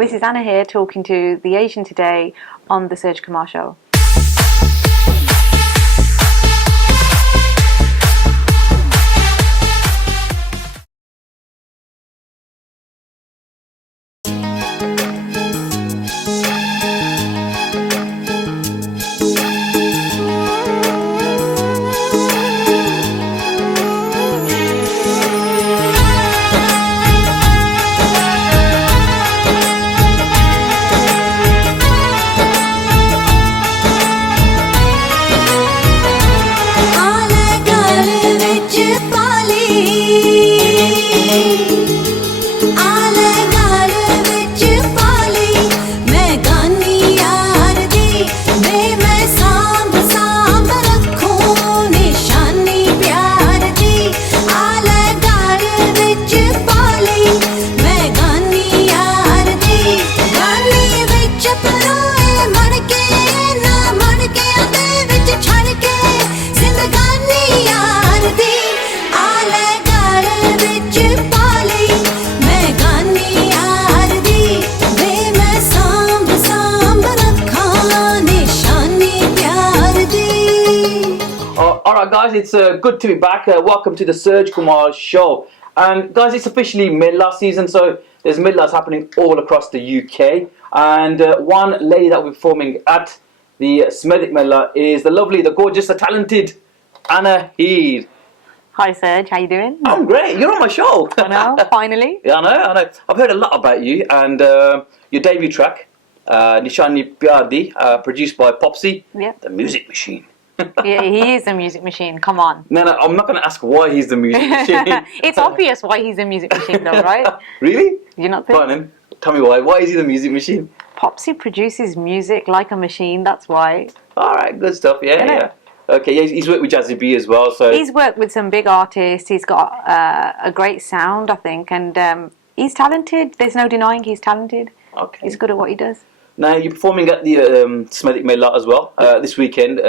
this is Anna here talking to the Asian Today on the Surj Kumar Show. Alright guys, it's good to be back. Welcome to the Surj Kumar Show. And guys, it's officially Mela season, so there's Melas happening all across the UK. And one lady that we're performing at the Smethwick Mela is the lovely, the gorgeous, the talented Anna Heer. Hi Surj, how you doing? I'm great, you're on my show. I know, finally. Yeah, I know. I've heard a lot about you and your debut track, Nishani Pyaar, produced by Popsy, the music machine. Yeah, he is a music machine, come on. No, I'm not going to ask why he's the music machine. It's obvious why he's a music machine though, right? Really? You're not think? Go on then, tell me why. Why is he the music machine? Popsy produces music like a machine, that's why. Alright, good stuff, yeah. Okay, yeah, he's worked with Jazzy B as well, so... He's worked with some big artists, he's got a great sound, I think, and he's talented, there's no denying he's talented. Okay. He's good at what he does. Now, you're performing at the Smethwick Mela as well, this weekend.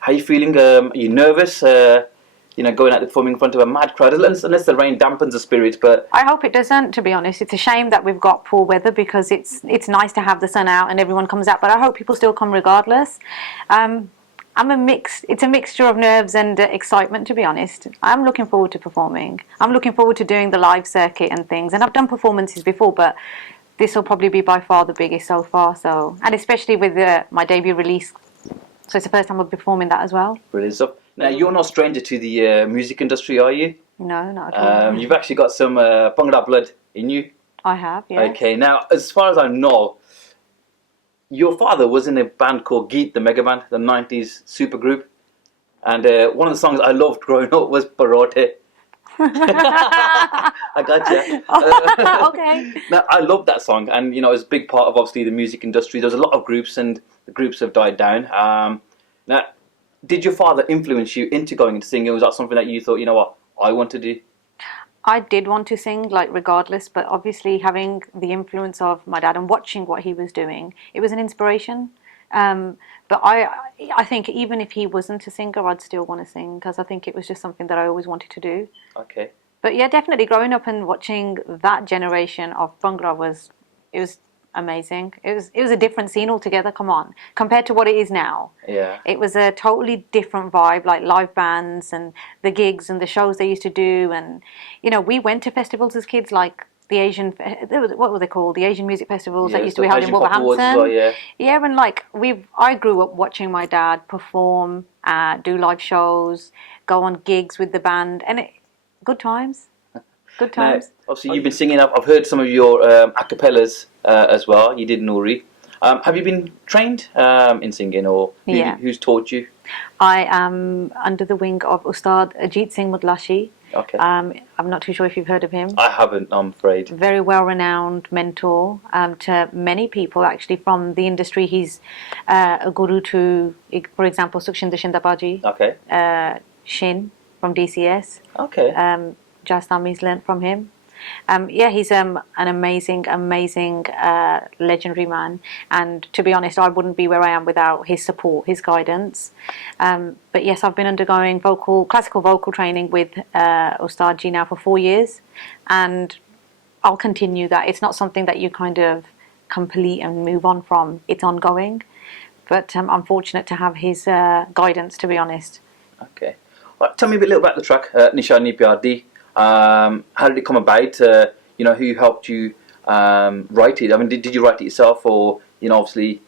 How are you feeling? Are you nervous? Going out performing in front of a mad crowd, unless the rain dampens the spirits. But I hope it doesn't, to be honest. It's a shame that we've got poor weather because it's nice to have the sun out and everyone comes out. But I hope people still come regardless. It's a mixture of nerves and excitement, to be honest. I'm looking forward to performing. I'm looking forward to doing the live circuit and things. And I've done performances before, but this will probably be by far the biggest so far. And especially with my debut release. So it's the first time I'll be performing that as well. Brilliant stuff. Now, you're no stranger to the music industry, are you? No, not at all. You've actually got some Bhangra blood in you. I have, yeah. Okay, now, as far as I know, your father was in a band called Geet, the mega band, the 90s supergroup. And one of the songs I loved growing up was Parote. I got you. Okay. Now, I love that song, and it's a big part of obviously the music industry. There's a lot of groups, and the groups have died down. Now, did your father influence you into going into singing? Was that something that you thought, you know what, I want to do? I did want to sing, regardless, but obviously having the influence of my dad and watching what he was doing, it was an inspiration. But I think even if he wasn't a singer, I'd still want to sing because I think it was just something that I always wanted to do. Okay. But yeah, definitely growing up and watching that generation of Bhangra was amazing. It was a different scene altogether. Come on, compared to what it is now. Yeah. It was a totally different vibe, like live bands and the gigs and the shows they used to do, and we went to festivals as kids, like the Asian, what were they called? The Asian music festivals that used to be held in Wolverhampton. Well, yeah, and I grew up watching my dad perform, do live shows, go on gigs with the band, and good times. Good times. Now, obviously, you've been singing. I've heard some of your a cappellas as well. You did Nouri. Have you been trained in singing, or who's taught you? I am under the wing of Ustad Ajit Singh Mudlashi. Okay. I'm not too sure if you've heard of him. I haven't, I'm afraid. Very well-renowned mentor to many people, actually, from the industry. He's a guru to, for example, Sukhshinder Shindabaji. Okay. Shin from DCS. Okay. Jastami's learnt from him. He's an amazing legendary man, and to be honest, I wouldn't be where I am without his support, his guidance. But yes, I've been undergoing classical vocal training with Ustad Ji now for 4 years, and I'll continue that. It's not something that you kind of complete and move on from. It's ongoing. But I'm fortunate to have his guidance, to be honest. Okay. Well, tell me a little about the track, Nishani Pyaar. How did it come about? You know, who helped you write it? I mean, did you write it yourself, or you know, obviously?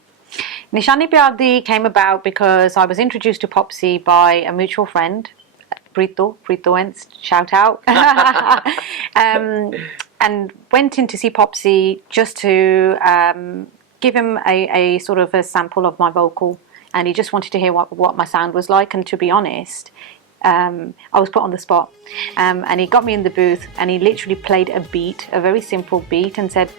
Nishani Pyaar came about because I was introduced to Popsy by a mutual friend, Prito, shout out, and went in to see Popsy just to give him a sort of a sample of my vocal, and he just wanted to hear what my sound was like. And to be honest, I was put on the spot, and he got me in the booth, and he literally played a beat, a very simple beat, and said,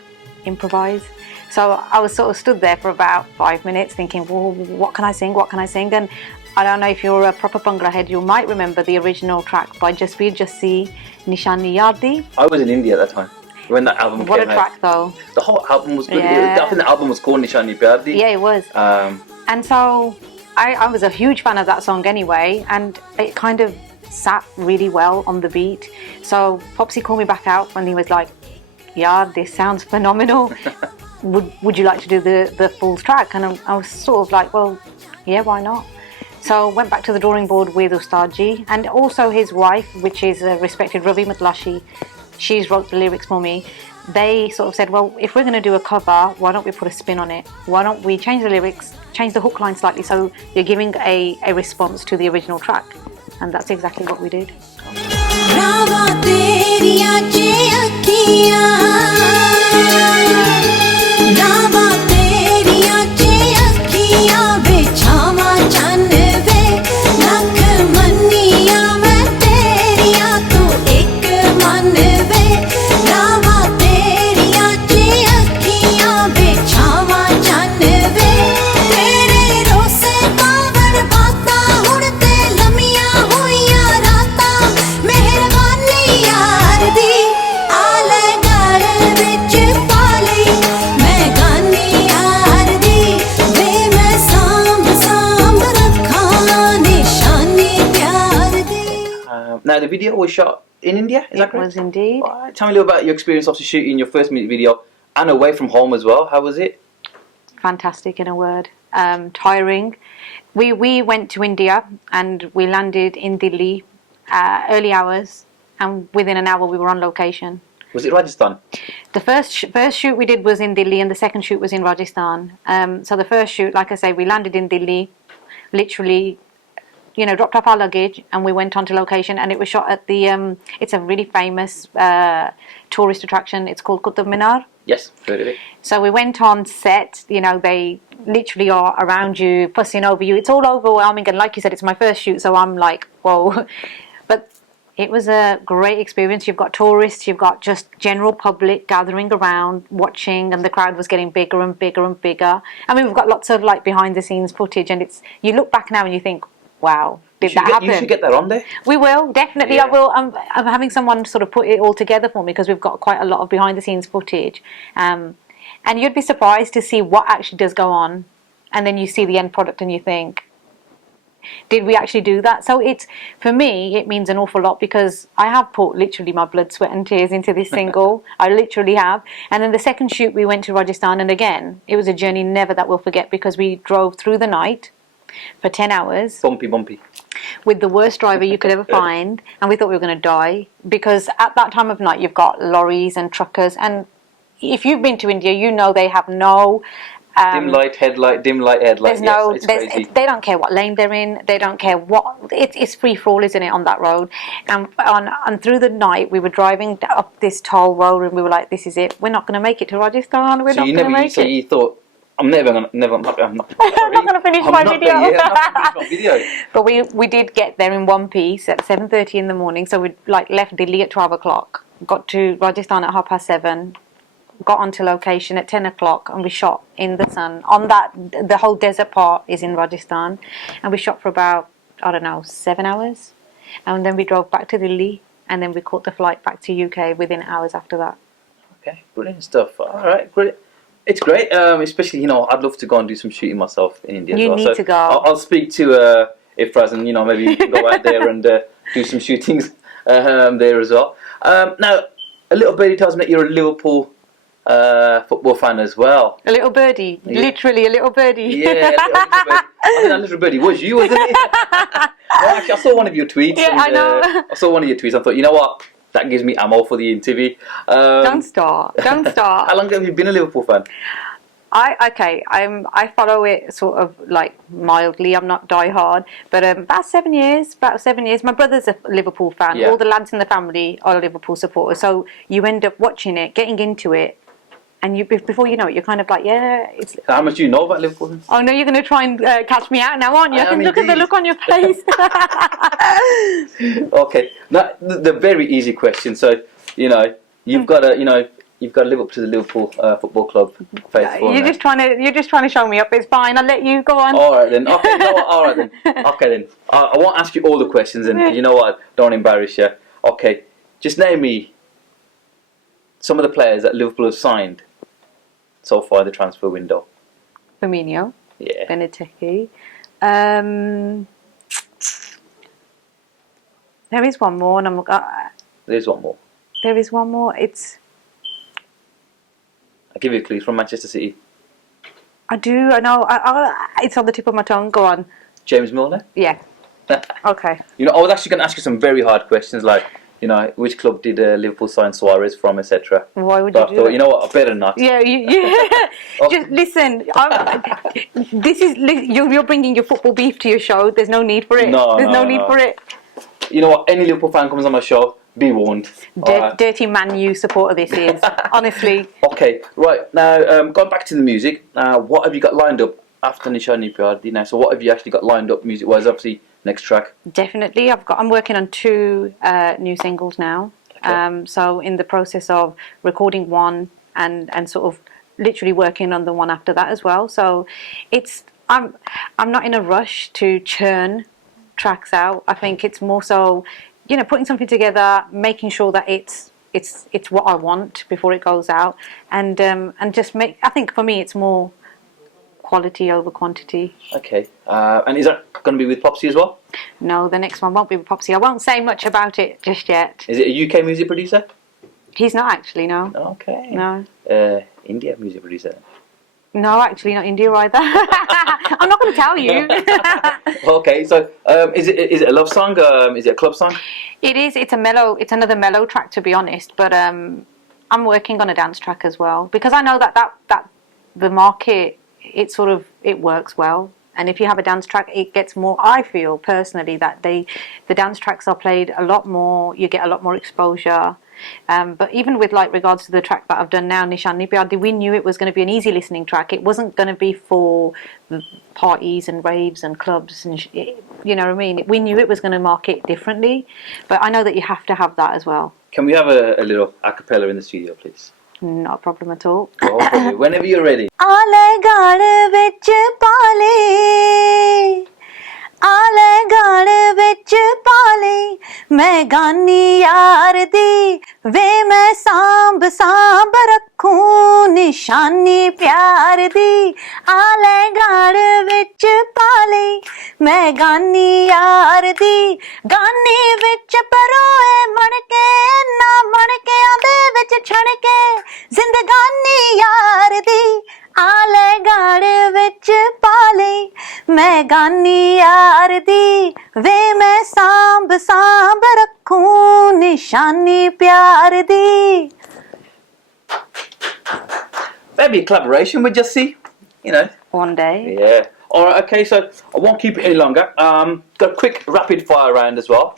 improvise. So I was sort of stood there for about 5 minutes thinking, well, what can I sing? What can I sing? And I don't know if you're a proper Bhangra head, you might remember the original track by Jasveer Jassi, Nishani Pyaar. I was in India at that time when that album What came a track though. The whole album was good. Yeah. I think the album was called Nishani Pyaar. Yeah, it was. And so I was a huge fan of that song anyway, and it kind of sat really well on the beat. So Popsy called me back out when he was like, yeah, this sounds phenomenal. Would you like to do the full track? And I was sort of like, well, yeah, why not? So went back to the drawing board with Ustadji, and also his wife, which is a respected Ravi Matlashi. She's wrote the lyrics for me. They sort of said, well, if we're going to do a cover, why don't we put a spin on it? Why don't we change the lyrics, change the hook line slightly so you're giving a response to the original track? And that's exactly what we did. Now the video was shot in India, is that correct? It was indeed. Right. Tell me a little about your experience after shooting your first music video and away from home as well. How was it? Fantastic, in a word. Tiring. We went to India and we landed in Delhi early hours, and within an hour we were on location. Was it Rajasthan? The first shoot we did was in Delhi, and the second shoot was in Rajasthan. So the first shoot, like I say, we landed in Delhi, literally, you know, dropped off our luggage, and we went onto location, and it was shot at the it's a really famous tourist attraction. It's called Qutub Minar. Yes, heard of it. So we went on set. You know, they literally are around you, fussing over you. It's all overwhelming, and like you said, it's my first shoot, so I'm like, whoa. But it was a great experience. You've got tourists, you've got just general public gathering around, watching, and the crowd was getting bigger and bigger and bigger. I mean, we've got lots of like behind the scenes footage, and it's, you look back now and you think, wow, did that happen? You should get that on there. We will, definitely. Yeah. I will. I'm having someone sort of put it all together for me, because we've got quite a lot of behind the scenes footage. And you'd be surprised to see what actually does go on. And then you see the end product and you think, did we actually do that? So it's, for me, it means an awful lot, because I have put literally my blood, sweat and tears into this single. I literally have. And then the second shoot, we went to Rajasthan, and again, it was a journey never that we'll forget, because we drove through the night for 10 hours. Bumpy. With the worst driver you could ever find, and we thought we were going to die, because at that time of night you've got lorries and truckers, and if you've been to India, you know they have no dim light headlight. There's no, it's crazy. they don't care what lane they're in. They don't care what. It's free for all, isn't it, on that road? And through the night, we were driving up this toll road, and we were like, "This is it. We're not going to make it to Rajasthan. We're not going to make it." So you thought, I'm not going to finish my video. I'm not going to finish my video. But we did get there in one piece at 7:30 in the morning. So we left Delhi at 12 o'clock, got to Rajasthan at 7:30. Got onto location at 10 o'clock, and we shot in the sun. On that, the whole desert part is in Rajasthan, and we shot for about, I don't know, 7 hours, and then we drove back to Delhi, and then we caught the flight back to UK within hours after that. Okay, brilliant stuff. All right, great. It's great, especially, you know, I'd love to go and do some shooting myself in India. You as well. need to go. I'll speak to Ifraz, and you know, maybe you can go out there and do some shootings there as well. Now, a little birdie tells me that you're a Liverpool football fan as well. A little birdie, literally a little birdie. Yeah, a little birdie. I think that little birdie was you, wasn't it? Well, actually, I saw one of your tweets. Yeah, and, I know. I saw one of your tweets. I thought, you know what? That gives me ammo for the interview. Don't start. Don't start. How long have you been a Liverpool fan? I follow it sort of like mildly. I'm not die hard, but about 7 years. About 7 years. My brother's a Liverpool fan. Yeah. All the lads in the family are Liverpool supporters. So you end up watching it, getting into it, and you before you know it, you're kind of like, yeah. It's. How much do you know about Liverpool? Oh no, you're going to try and catch me out now, aren't you? I am Look at the indeed. look on your face. Okay, now the very easy question. So you've got a live up to the Liverpool Football Club faithful. You're just trying to show me up. It's fine. I'll let you go on. All right then. Okay, you know what? All right then. Okay then. I won't ask you all the questions, and you know what? Don't embarrass you. Okay, just name me some of the players that Liverpool have signed so far in the transfer window. Firmino. Yeah. Beniteki. There is one more, and There's one more. there is one more. It's. I'll give you a clue. From Manchester City. I do. I know. It's on the tip of my tongue. Go on. James Milner. Yeah. Okay. I was actually going to ask you some very hard questions like, which club did Liverpool sign Suarez from, etc. Why would you But I do thought, that? you know what, I better not. Yeah, just listen. You're bringing your football beef to your show. There's no need for it. There's no need for it. You know what, any Liverpool fan comes on my show, be warned. Alright. Dirty Man U supporter this is. Honestly. Okay, right, now going back to the music, what have you got lined up after Nishani Pyaar? So what have you actually got lined up music-wise? Obviously, next track. Definitely. I'm working on 2 new singles now. Okay. So in the process of recording one and sort of literally working on the one after that as well. So I'm not in a rush to churn tracks out. I think it's more so, putting something together, making sure that it's what I want before it goes out, and just make. I think for me it's more quality over quantity. Okay, and is that going to be with Popsy as well? No, the next one won't be with Popsy. I won't say much about it just yet. Is it a UK music producer? He's not actually, no. Okay. No. India music producer. No, actually not India either. I'm not going to tell you. Okay, so is it a love song? Is it a club song? It is. It's another mellow track, to be honest. But I'm working on a dance track as well, because I know that the market, it works well. And if you have a dance track, it gets more. I feel personally that the dance tracks are played a lot more. You get a lot more exposure. But even with regards to the track that I've done now, Nishani Pyaar, we knew it was going to be an easy listening track. It wasn't going to be for parties and raves and clubs, and you know what I mean. We knew it was going to market differently, but I know that you have to have that as well. Can we have a little a cappella in the studio, please? Not a problem at all. Oh, whenever you're ready. आले गाड़ विच पाले आले गाड़ विच पाले मैं गानी यार दी वे मैं सांभ सांभ रखूं निशानी प्यार दी आले गाड़ विच पाले मैं गानी यार दी गानी विच परोए मणके ना मणके आंदे विच छणके जिंदगानी यार दी आले गाड़ विच पाले मैं गानी यार दी वे मैं सांभ सांभ रखूं निशानी प्यार दी. Maybe a collaboration with Just See, One day. Yeah. All right. Okay. So I won't keep it any longer. Got a quick rapid fire round as well.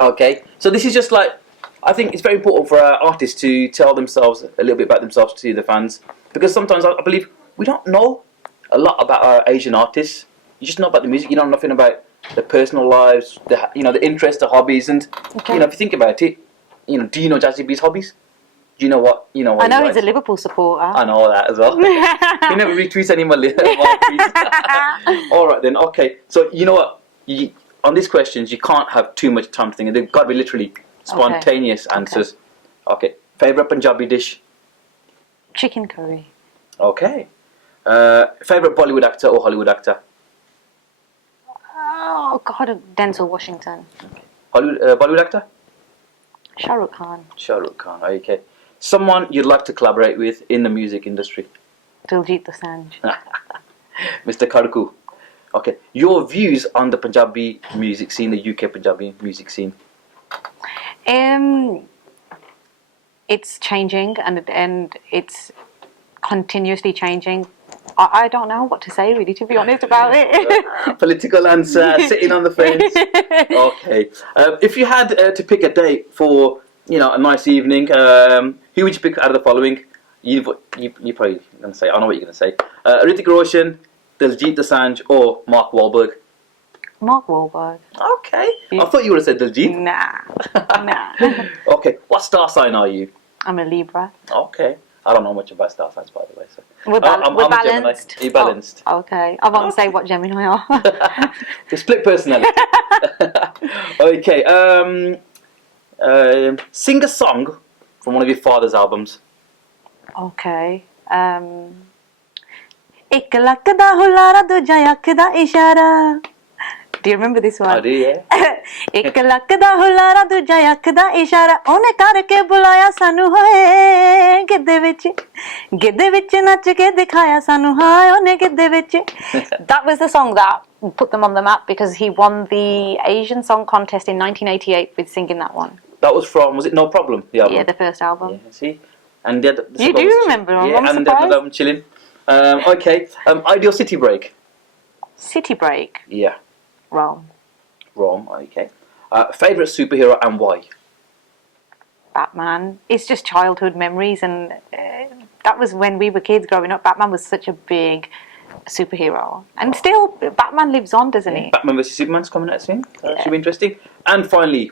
Okay. So this is just I think it's very important for artists to tell themselves a little bit about themselves to the fans, because sometimes I believe we don't know a lot about our Asian artists. You just know about the music. You know nothing about their personal lives, the interests, the hobbies, and Okay. if you think about it, do you know Jazzy B's hobbies? Do you know what I he know he's writes? a Liverpool supporter. I know that as well. He never retweets any of my tweets. All right then. Okay. So you know what? On these questions, you can't have too much time to think. They've got to be literally spontaneous answers. Okay. Favorite Punjabi dish? Chicken curry. Okay. Favorite Bollywood actor or Hollywood actor? Oh God, Denzel Washington. Bollywood actor? Shah Rukh Khan. Shah Rukh Khan. Okay. Someone you'd like to collaborate with in the music industry? Diljit Dosanjh. Mr. Karku. Okay. Your views on the Punjabi music scene, the UK Punjabi music scene? It's changing and it's continuously changing. I don't know what to say really, to be honest about it. Political answer, sitting on the fence. Okay. If you had to pick a date for, a nice evening, who would you pick out of the following? You probably going to say, I know what you're going to say. Hrithik Roshan, Diljit Dosanjh, or Mark Wahlberg? Mark Wahlberg. Okay. I thought you would have said Diljit. Nah. Okay. What star sign are you? I'm a Libra. Okay. I don't know much about star signs, by the way. So. We're I'm a Gemini. balanced. You're balanced. Oh, okay. I won't say what Gemini are. The split personality. Okay. Sing a song from one of your father's albums. Okay. ਇੱਕ ਲੱਕ ਦਾ ਹੁਲਾਰਾ ਦੂਜਾ ਅੱਖ ਦਾ ਇਸ਼ਾਰਾ. Do you remember this one? I do, yeah. ਇੱਕ ਲੱਕ ਦਾ ਹੁਲਾਰਾ ਦੂਜਾ ਅੱਖ ਦਾ ਇਸ਼ਾਰਾ ਉਹਨੇ ਕਰਕੇ ਬੁਲਾਇਆ ਸਾਨੂੰ ਹੋਏ ਗਿੱਧੇ ਵਿੱਚ ਨੱਚ ਕੇ ਦਿਖਾਇਆ ਸਾਨੂੰ ਹਾਏ ਉਹਨੇ ਗਿੱਧੇ ਵਿੱਚ. That was the song that put them on the map because he won the Asian Song Contest in 1988 with singing that one. That was from, was it No Problem, the album? Yeah, the first album. Yeah, see? And the You do remember, yeah, I'm and surprised. I'm chilling. Okay, ideal city break. City break. Yeah. Rome. Rome, okay. Favourite superhero and why? Batman. It's just childhood memories, and that was when we were kids growing up. Batman was such a big superhero, and still Batman lives on, doesn't he? Batman vs Superman's coming out soon. Should be interesting. And finally,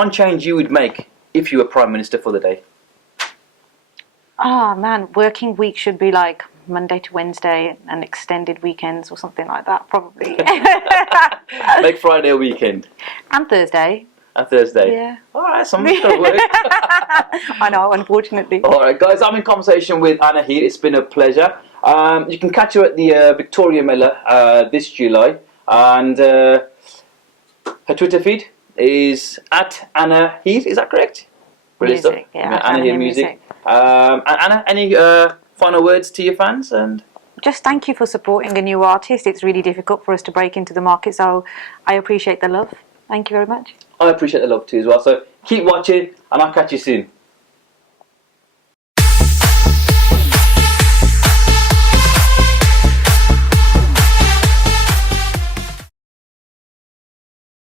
one change you would make if you were Prime Minister for the day. Oh man, working week should be like Monday to Wednesday and extended weekends or something like that, probably. Make Friday a weekend. And Thursday. And Thursday. Yeah. Alright, something's got to work. I know, unfortunately. Alright guys, I'm in conversation with Anna Heer. It's been a pleasure. You can catch her at the Victoria Miller this July. And her Twitter feed is @Anna Heer, is that correct? Brilliant Music, stuff. yeah, Anna Heer Music. And Anna, any final words to your fans? And just thank you for supporting a new artist. It's really difficult for us to break into the market, so I appreciate the love. Thank you very much. I appreciate the love too as well. So keep watching, and I'll catch you soon.